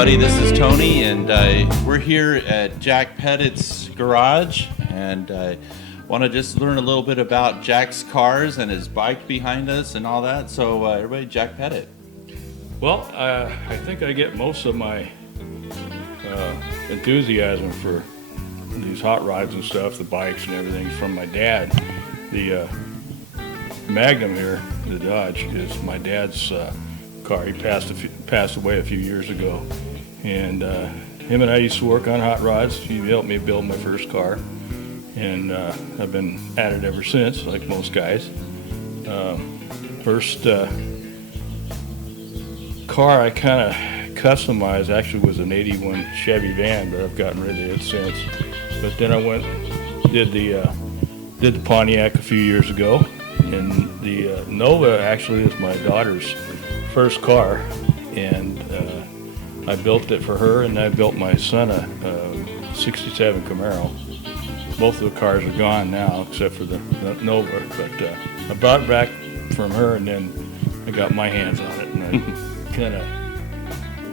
everybody, this is Tony, and we're here at Jack Petitt's garage, and want to just learn a little bit about Jack's cars and his bike behind us and all that. So everybody, Jack Petitt. Well, I think I get most of my enthusiasm for these hot rods and stuff, the bikes and everything, from my dad. The Magnum here, the Dodge, is my dad's car. He passed away a few years ago, and him and I used to work on hot rods. He helped me build my first car, and I've been at it ever since, like most guys. First car I kind of customized actually was an '81 Chevy van, but I've gotten rid of it since. But then I did the Pontiac a few years ago, and the Nova actually is my daughter's first car, and I built it for her, and I built my son a 67 Camaro. Both of the cars are gone now, except for the Nova, but I brought it back from her, and then I got my hands on it, and I kind of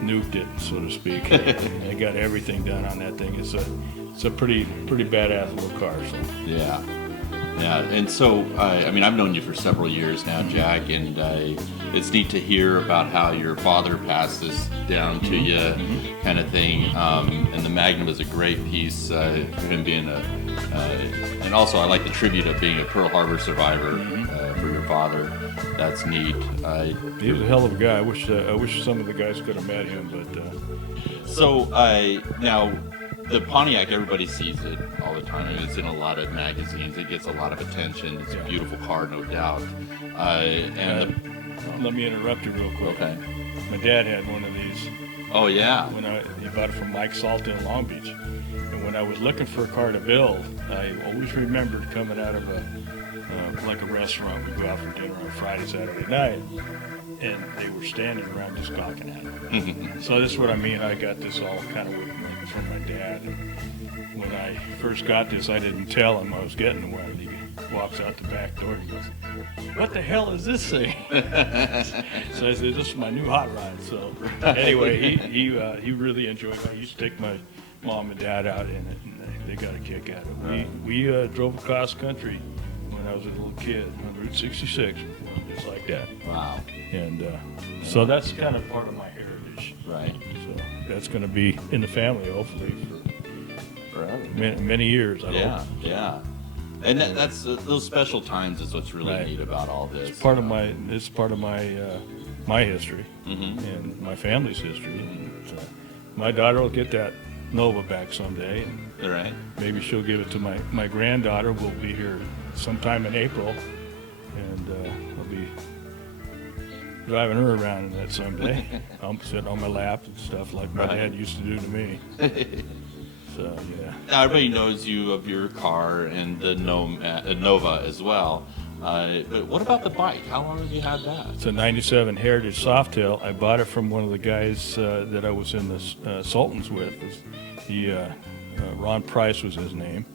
nuked it, so to speak. I got everything done on that thing. It's a pretty badass little car. So. Yeah. Yeah, and so, I mean, I've known you for several years now, Jack, and it's neat to hear about how your father passed this down to you, kind of thing. And the Magnum is a great piece, him being and also I like the tribute of being a Pearl Harbor survivor for your father. That's neat. He was a hell of a guy. I wish some of the guys could have met him, but. So, now, the Pontiac, everybody sees it all the time. I mean, it's in a lot of magazines. It gets a lot of attention. It's a beautiful car, no doubt. Let me interrupt you real quick. Okay. My dad had one of these. Oh, yeah. He bought it from Mike Salton in Long Beach. And when I was looking for a car to build, I always remembered coming out of a restaurant. We'd go out for dinner on Friday, Saturday night, and they were standing around just gawking at it. So this is what I mean. I got this all kind of from my dad. And when I first got this, I didn't tell him I was getting one. He walks out the back door and goes, "What the hell is this thing?" So I said, "This is my new hot rod." So anyway, he really enjoyed it. He used to take my mom and dad out in it, and they got a kick out of it. We drove across country when I was a little kid on Route 66, just like that. Wow. And so that's kind of part of my heritage. Right. So that's going to be in the family, hopefully, for forever. Many years, I hope. Yeah. And that's those special times is what's really neat about all this. It's part of my my history and my family's history. And, my daughter will get that Nova back someday. And right. Maybe she'll give it to my granddaughter. We'll be here sometime in April, and I'll be driving her around in that someday. I'm sitting on my lap and stuff like my dad used to do to me. So, yeah. Now, everybody knows you of your car and the Nova as well. But what about the bike? How long have you had that? It's a 97 Heritage Softail. I bought it from one of the guys that I was in the Sultans with. Ron Price was his name.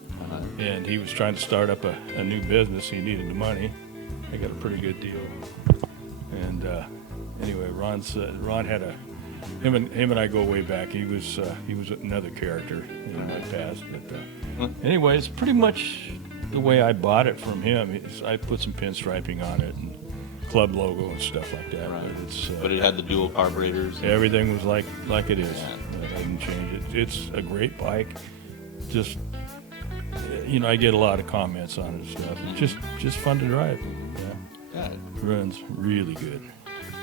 And he was trying to start up a new business. He needed the money. I got a pretty good deal. And anyway, Ron had him and I go way back. He was another character in my past. But anyway, it's pretty much the way I bought it from him. I put some pinstriping on it and club logo and stuff like that. Right. But it had the dual carburetors. Everything was like it is. Yeah. I didn't change it. It's a great bike. Just I get a lot of comments on it and stuff. Just fun to drive. Yeah. It runs really good.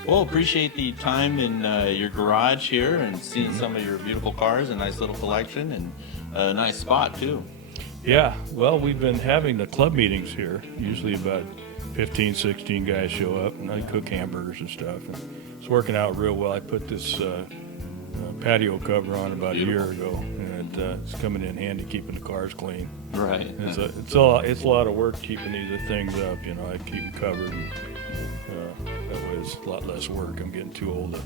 Well, appreciate the time in your garage here and seeing some of your beautiful cars, a nice little collection, and a nice spot too. Yeah, well, we've been having the club meetings here. Usually about 15, 16 guys show up, and I cook hamburgers and stuff. And it's working out real well. I put this patio cover on about a year ago, and it's coming in handy keeping the cars clean. Right. It's a lot of work keeping these things up. I keep them covered. And, that way it's a lot less work. I'm getting too old to.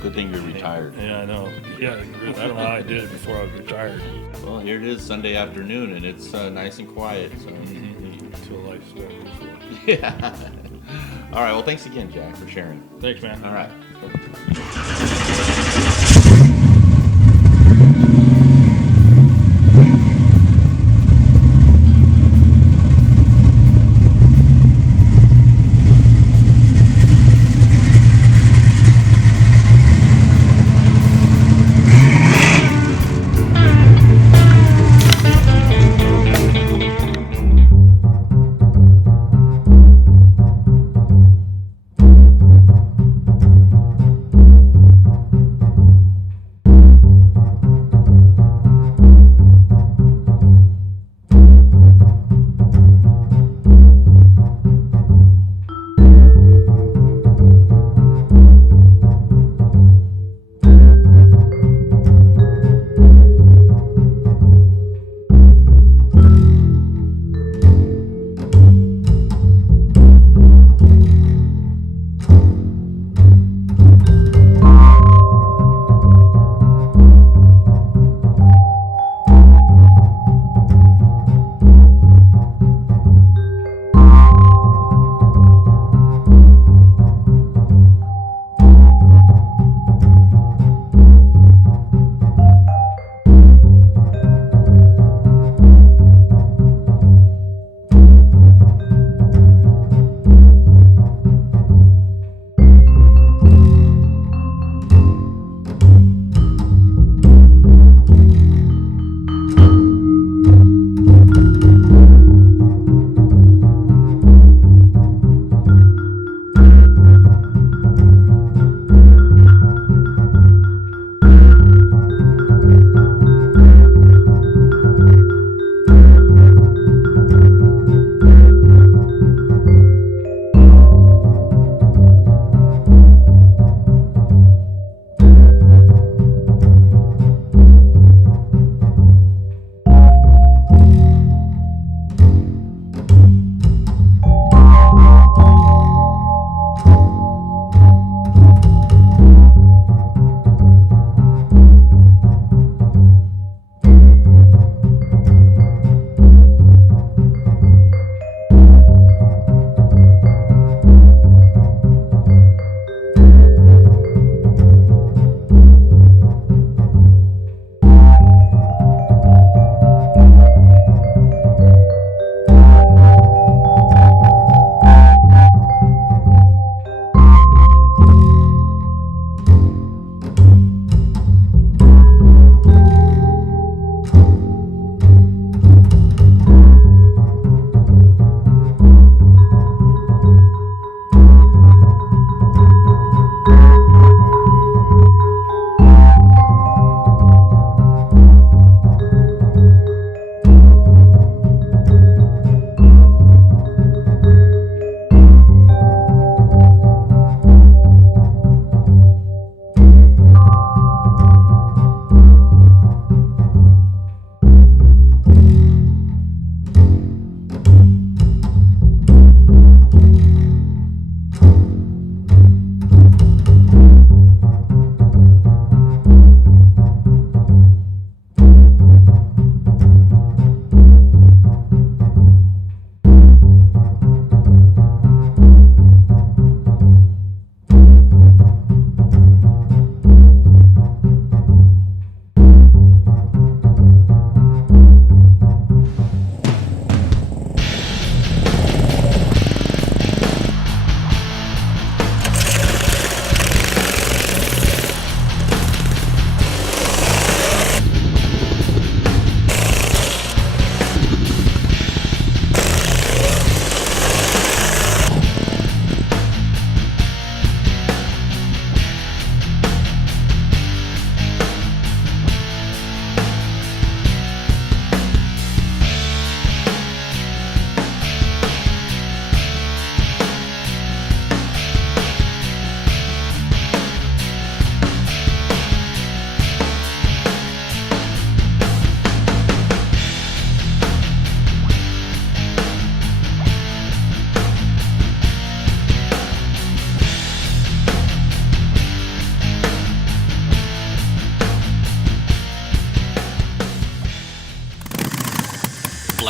Good thing you're retired. Yeah, I know. Yeah, I don't know how I did it before I was retired. Well, here it is Sunday afternoon, and it's nice and quiet. So. Until life starts. Yeah. All right. Well, thanks again, Jack, for sharing. Thanks, man. All right.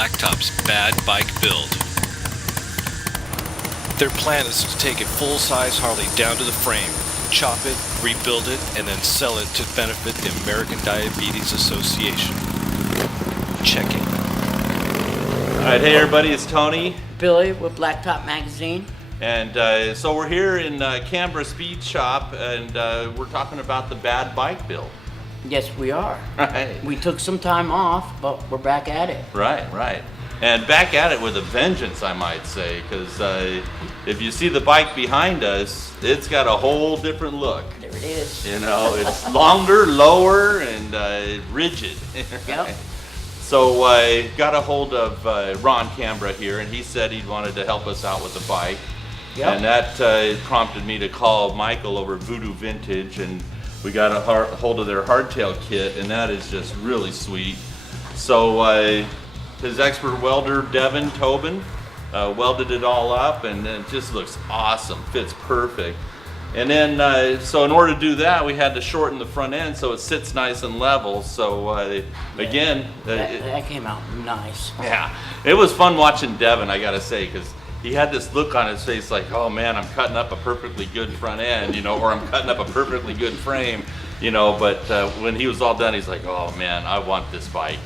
Blacktop's Bad Bike Build. Their plan is to take a full-size Harley down to the frame, chop it, rebuild it, and then sell it to benefit the American Diabetes Association. Check it. All right, hey everybody, it's Tony. Billy with Blacktop Magazine. And so we're here in Canberra Speed Shop, and we're talking about the Bad Bike Build. Yes, we are. Right. We took some time off, but we're back at it. Right. And back at it with a vengeance, I might say, because if you see the bike behind us, it's got a whole different look. There it is. You know, it's longer, lower, and rigid. Yep. So I got a hold of Ron Canberra here, and he said he wanted to help us out with the bike. Yep. And that prompted me to call Michael over Voodoo Vintage, and we got a hold of their hardtail kit, and that is just really sweet. So his expert welder, Devin Tobin, welded it all up, and it just looks awesome, fits perfect. And then, so in order to do that, we had to shorten the front end so it sits nice and level. So again, that came out nice. Yeah, it was fun watching Devin, I gotta say, because he had this look on his face like, oh man, I'm cutting up a perfectly good front end, you know, or I'm cutting up a perfectly good frame, you know, but when he was all done, he's like, oh man, I want this bike.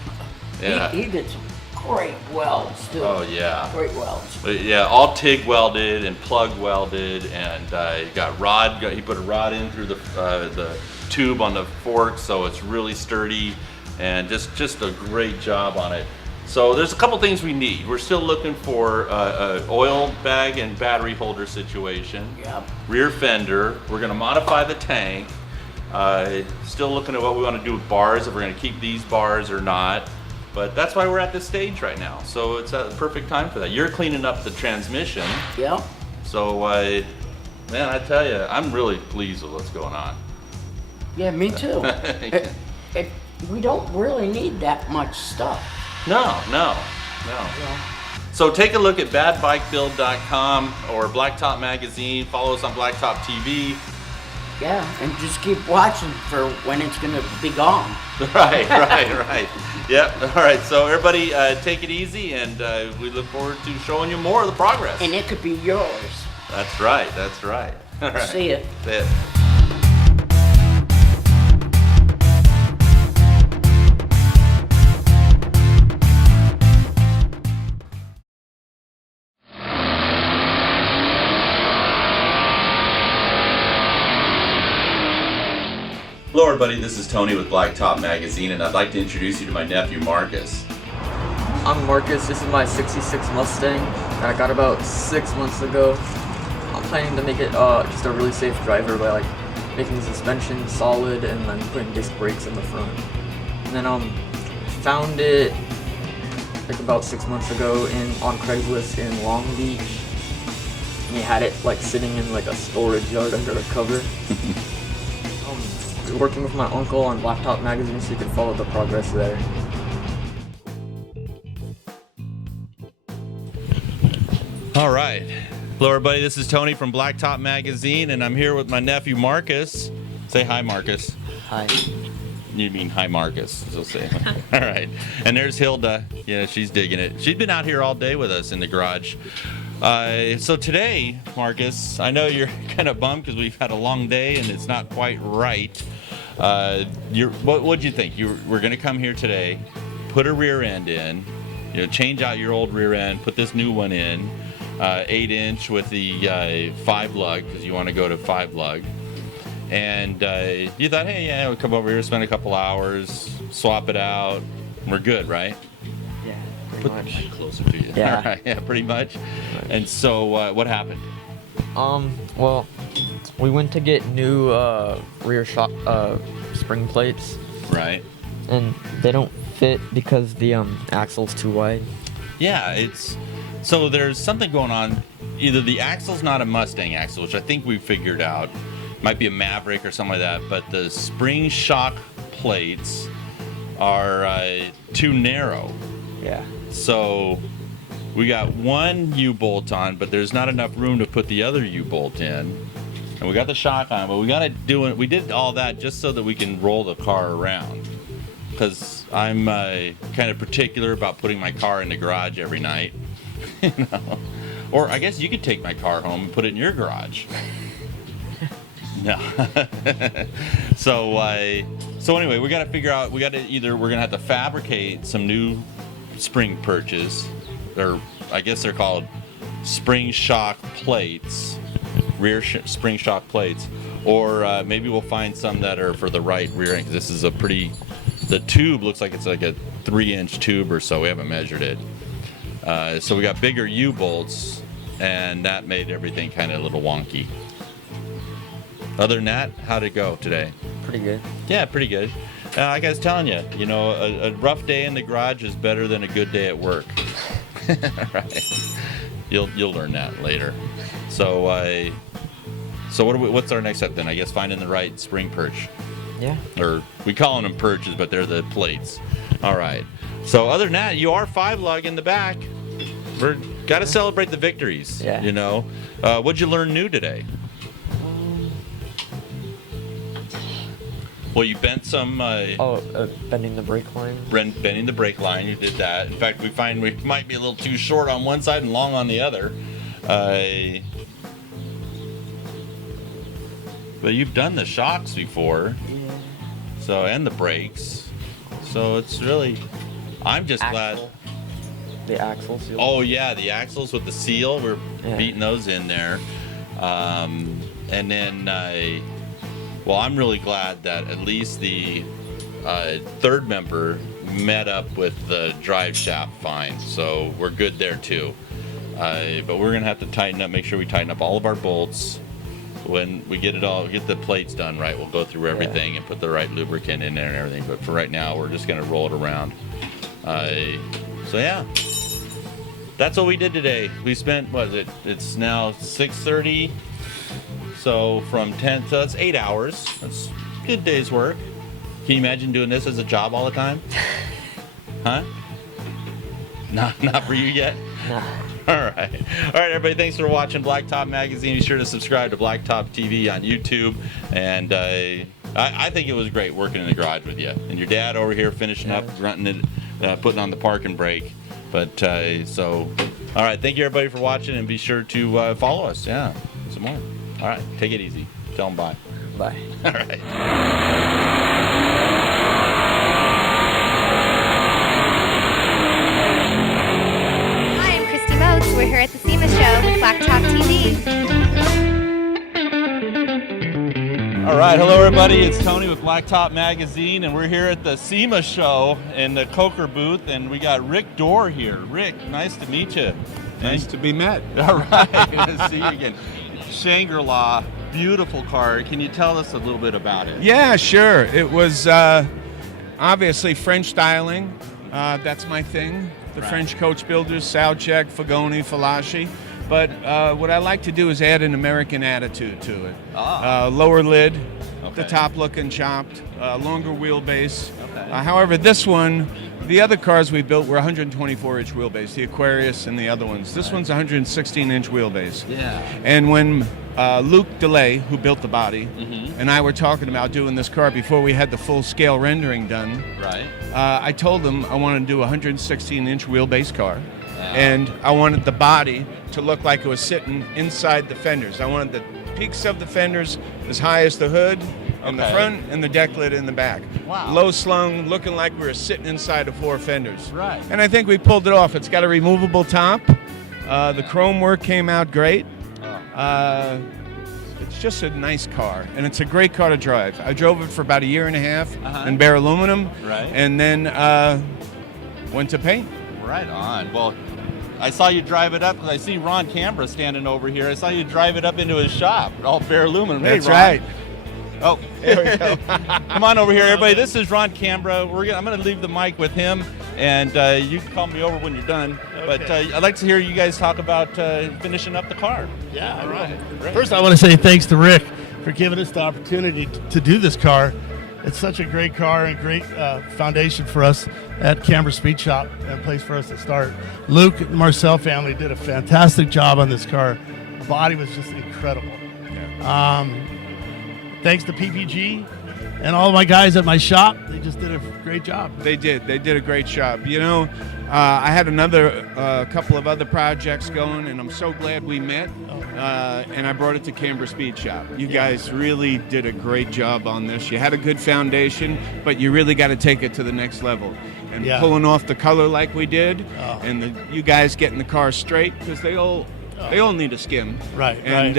Yeah. He did some great welds too. Oh yeah. Great welds. But yeah, all TIG welded and plug welded, and he put a rod in through the tube on the fork, so it's really sturdy, and just a great job on it. So there's a couple things we need. We're still looking for an oil bag and battery holder situation. Yep. Rear fender. We're going to modify the tank. Still looking at what we want to do with bars, if we're going to keep these bars or not. But that's why we're at this stage right now. So it's a perfect time for that. You're cleaning up the transmission. Yep. So, man, I tell you, I'm really pleased with what's going on. Yeah, me too. We don't really need that much stuff. No. Yeah. So take a look at badbikebuild.com or Blacktop Magazine. Follow us on BlacktopTV. Yeah, and just keep watching for when it's going to be gone. Right. Yep. All right. So everybody, take it easy, and we look forward to showing you more of the progress. And it could be yours. That's right. All right. See it. See it. Hello everybody, this is Tony with Blacktop Magazine, and I'd like to introduce you to my nephew Marcus. I'm Marcus. This is my 66 Mustang that I got about 6 months ago. I'm planning to make it just a really safe driver by making the suspension solid and then putting disc brakes in the front. And then found it about 6 months ago on Craigslist in Long Beach. And he had it sitting in a storage yard under a cover. Working with my uncle on Blacktop Magazine so you can follow the progress there. All right. Hello everybody, this is Tony from Blacktop Magazine, and I'm here with my nephew Marcus. Say hi, Marcus. Hi. You mean hi, Marcus, so say. All right. And there's Hilda. Yeah, she's digging it. She's been out here all day with us in the garage. So today, Marcus, I know you're kind of bummed because we've had a long day and it's not quite right. What'd you think? We're going to come here today, put a rear end in, change out your old rear end, put this new one in, 8-inch with the 5 lug because you want to go to 5 lug. And you thought, hey, yeah, we'll come over here, spend a couple hours, swap it out. We're good, right? Yeah, pretty much. Closer to you. Yeah. All right, yeah, pretty much. And so what happened? Well, we went to get new rear shock spring plates. Right. And they don't fit because the axle's too wide. Yeah, so there's something going on. Either the axle's not a Mustang axle, which I think we figured out. Might be a Maverick or something like that, but the spring shock plates are too narrow. Yeah. So we got one U-bolt on, but there's not enough room to put the other U-bolt in. And we got the shock on, but we did all that just so that we can roll the car around. because I'm kind of particular about putting my car in the garage every night. You know? Or I guess you could take my car home and put it in your garage. No. So anyway, we got to figure out. We're gonna have to fabricate some new spring perches, or I guess they're called spring shock plates, rear spring shock plates, or maybe we'll find some that are for the right rear end. This is the tube looks like it's like a 3-inch tube or so. We haven't measured it. So we got bigger U-bolts, and that made everything kind of a little wonky. Other than that, how'd it go today? Pretty good. Yeah, pretty good. Like I was telling you, a rough day in the garage is better than a good day at work. Right. You'll learn that later. So what's our next step then? I guess finding the right spring perch. Yeah. Or we call them perches, but they're the plates. All right. So other than that, you are 5-lug in the back. We're got to celebrate the victories. Yeah. What'd you learn new today? Well, you bent some. Bending the brake line. Bending the brake line. You did that. In fact, we find we might be a little too short on one side and long on the other. But you've done the shocks before. Yeah. So, and the brakes. So it's really. I'm just glad. The axle seal. Oh yeah, the axles with the seal. We're beating those in there. And then. Well, I'm really glad that at least the third member met up with the drive shaft fine, so we're good there too. But we're gonna have to tighten up, make sure we tighten up all of our bolts. When we get the plates done right, we'll go through everything and put the right lubricant in there and everything. But for right now, we're just gonna roll it around. So yeah, that's what we did today. We spent it's now 6:30. So from 10, so that's 8 hours. That's a good day's work. Can you imagine doing this as a job all the time? Huh? Not for you yet? No. All right, everybody. Thanks for watching Blacktop Magazine. Be sure to subscribe to BlacktopTV on YouTube. And I think it was great working in the garage with you. And your dad over here finishing up, grunting it, putting on the parking brake. But all right. Thank you, everybody, for watching. And be sure to follow us. Yeah, some more. All right, take it easy. Tell them bye. Bye. All right. Hi, I'm Christy Moats. We're here at the SEMA Show with BlacktopTV. All right, hello everybody. It's Tony with Blacktop Magazine, and we're here at the SEMA Show in the Coker booth, and we got Rick Dore here. Rick, nice to meet you. Nice to be met. All right, good to see you again. Shangri-La, beautiful car. Can you tell us a little bit about it? Yeah, sure. It was obviously French styling. That's my thing. The French coach builders, Salchek, Fagoni, Falaschi. But what I like to do is add an American attitude to it. Lower lid, the top looking chopped, longer wheelbase. Okay. However, this one, the other cars we built were 124-inch wheelbase, the Aquarius and the other ones. This one's 116-inch wheelbase. Yeah. And when Luke DeLay, who built the body, and I were talking about doing this car before we had the full-scale rendering done, I told him I wanted to do a 116-inch wheelbase car, and I wanted the body to look like it was sitting inside the fenders. I wanted the peaks of the fenders as high as the hood in the front and the deck lid in the back. Wow. Low slung, looking like we were sitting inside of 4 fenders. Right. And I think we pulled it off. It's got a removable top. The chrome work came out great. It's just a nice car, and it's a great car to drive. I drove it for about a year and a half in bare aluminum, and then went to paint. Right on. Well, I saw you drive it up because I see Ron Canberra standing over here. I saw you drive it up into his shop, all bare aluminum. That's hey, Ron. right. Oh, there we go. Come on over here, everybody. This is Ron Canberra. I'm going to leave the mic with him, and you can call me over when you're done. Okay. But I'd like to hear you guys talk about finishing up the car. Yeah, all right. First, I want to say thanks to Rick for giving us the opportunity to do this car. It's such a great car and great foundation for us at Canberra Speed Shop and a place for us to start. Luke and Marcel family did a fantastic job on this car. The body was just incredible. Yeah. Thanks to PPG and all my guys at my shop. They just did a great job. They did a great job. You know, I had another couple of other projects going, and I'm so glad we met. And I brought it to Canberra Speed Shop. You guys really did a great job on this. You had a good foundation, but you really got to take it to the next level. And pulling off the color like we did, and you guys getting the car straight, because they all need a skim. Right. And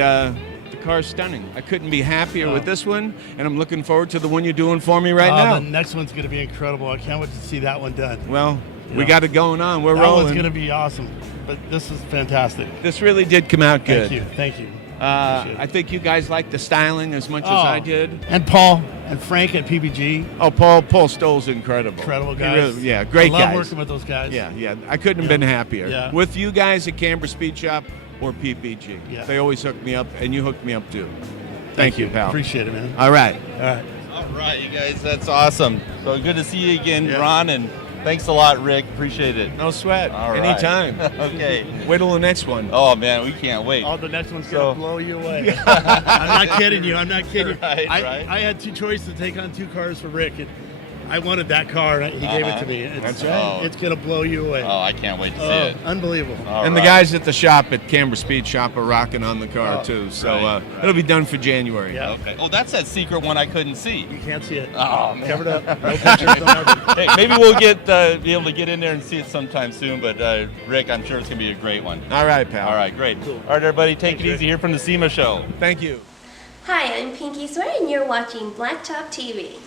the car's stunning. I couldn't be happier with this one, and I'm looking forward to the one you're doing for me right now. The next one's going to be incredible. I can't wait to see that one done. Well, we got it going on. We're that rolling. That one's going to be awesome. But this is fantastic. This really did come out good. Thank you. I think you guys liked the styling as much as I did. And Paul and Frank at PBG. Oh, Paul Stoll's incredible. Incredible guys. Really, great guys. I love working with those guys. Yeah. I couldn't have been happier. Yeah. With you guys at Canberra Speed Shop or PPG. Yeah. They always hook me up, and you hooked me up too. Thank you, pal. Appreciate it, man. All right. All right, you guys, that's awesome. So good to see you again, Ron, and thanks a lot, Rick. Appreciate it. No sweat. All right. Anytime. Okay. Wait till the next one. Oh, man, we can't wait. Oh, the next one's going to blow you away. I'm not kidding you. Right. I had two choices to take on two cars for Rick, and I wanted that car, and he gave it to me. That's right. It's going to blow you away. Oh, I can't wait to see it. Unbelievable. And the guys at the shop at Canberra Speed Shop are rocking on the car too. So it'll be done for January. Yeah. Okay. Oh, that's that secret one I couldn't see. You can't see it. Oh, man. Covered up. No pictures, no nothing. Hey, maybe we'll be able to get in there and see it sometime soon. But Rick, I'm sure it's gonna be a great one. All right, pal. All right, great. Cool. All right, everybody, take it easy here from the SEMA Show. Thank you. Hi, I'm Pinky Swear, and you're watching Blacktop TV.